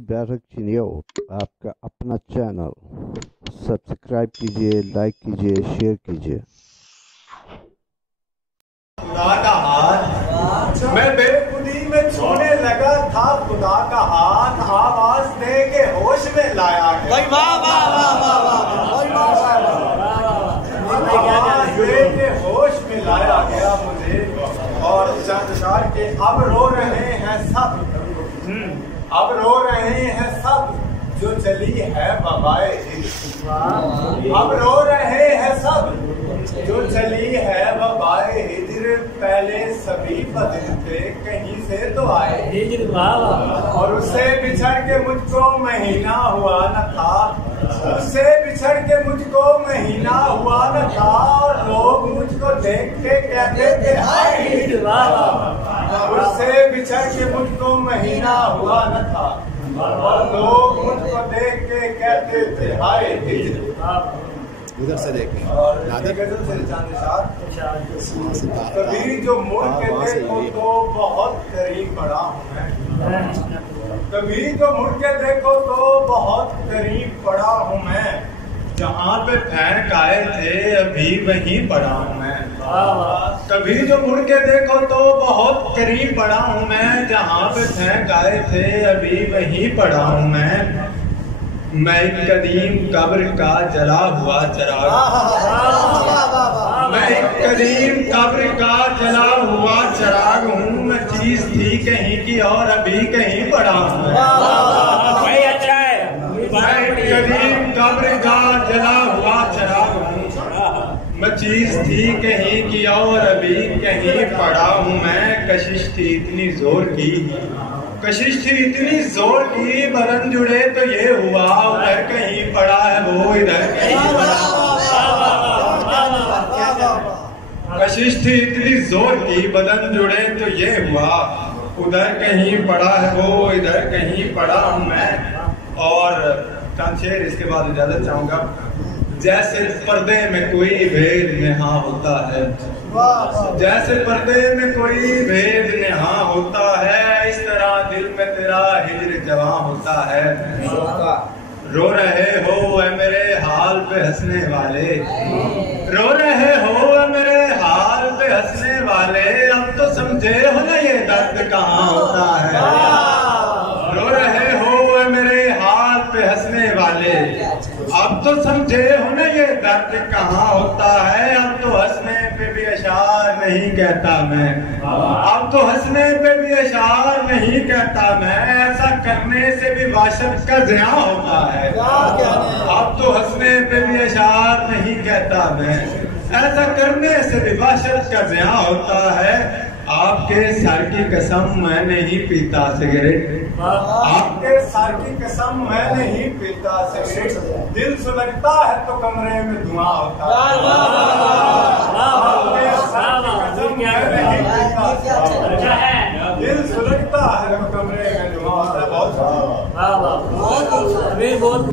Barrack चिनियो आपका अपना channel. Subscribe कीजिए, लाइक कीजिए, शेयर कीजिए। खुदा का हाथ मैं बेखुदी में छूने लगा था, खुदा का हाथ आवाज दे के होश में लाया गया। आवाज दे के होश में लाया गया मुझे। और चंद्रशार के अब रो रहे हैं सब, अब रो रहे हैं सब जो चली है बबाए हिज्र। अब रो रहे हैं सब जो चली है बबाए हिज्र। पहले सभी बदल थे कहीं से तो आए, और उससे बिछड़ के मुझको महीना हुआ न था। उससे बिछड़ के मुझको महीना हुआ न था, और लोग मुझको देख के कहते थे हाय हिज्र। उससे बिछड़ के मुझको महीना हुआ न था, और लोग मुझको देख के कहते थे हाय हिज्र। उधर से देखें और कभी जो मुड़ के देखो तो बहुत करीब पड़ा हूँ मैं। कभी जो मुड़ के देखो तो बहुत करीब पड़ा हूँ मैं। जहाँ पे फेंक आए थे अभी वहीं पड़ा हूँ मैं। कभी जो मुड़ के देखो तो बहुत करीब पड़ा हूँ मैं। जहाँ पे फेंक आए थे अभी वहीं पड़ा हूँ मैं। मैं एक कदीम कब्र का जला हुआ चिराग, मैं एक कदीम कब्र का जला हुआ चिराग हूँ। मैं चीज थी कहीं की और अभी कहीं पड़ा हूँ। अच्छा है। मैं एक कदीम कब्र का जला हुआ चिराग हूँ। मैं चीज थी कहीं की और अभी कहीं पड़ा हूँ मैं। कशिश थी इतनी जोर की, कशिश थी इतनी जोर की, बदन जुड़े तो ये हुआ उधर कहीं पड़ा है वो इधर कहीं पड़ा। कशिश थी इतनी जोर की, बदन जुड़े तो ये हुआ उधर कहीं पड़ा है वो इधर कहीं पड़ा हूँ मैं। और शेर इसके बाद इजाजत चाहूंगा। जैसे पर्दे में कोई भेद नेहा होता है, जैसे पर्दे में कोई भेद नेहा होता है, इस तरह दिल में तेरा हिज्र जवां होता है। रो रहे हो ऐ मेरे हाल पे हंसने वाले, रो रहे हो ऐ मेरे हाल पे हंसने वाले। अब तो समझे हो ना ये दर्द कहाँ होता है। रो रहे हो ऐ मेरे हाल पे हंसने वाले, अब तो समझे हो ना ये दर्द कहाँ होता है। अब तो हंसने पे भी अशार नहीं कहता मैं, अब तो हंसने पे भी अशार नहीं कहता मैं। ऐसा करने से भी वाशत का ज़िया होता है। अब तो हंसने पे भी अशार नहीं कहता मैं, ऐसा करने से भी वाशत का ज़िया होता है। आपके सर की कसम मैं नहीं पीता सिगरेट, आपके सर की कसम मैं नहीं पीता सिगरेट। दिल सुलगता है तो कमरे में धुआं होता है। आपके सर की कसम मैं नहीं पीता सिगरेट, दिल सुलगता है तो कमरे में धुआं होता है। बहुत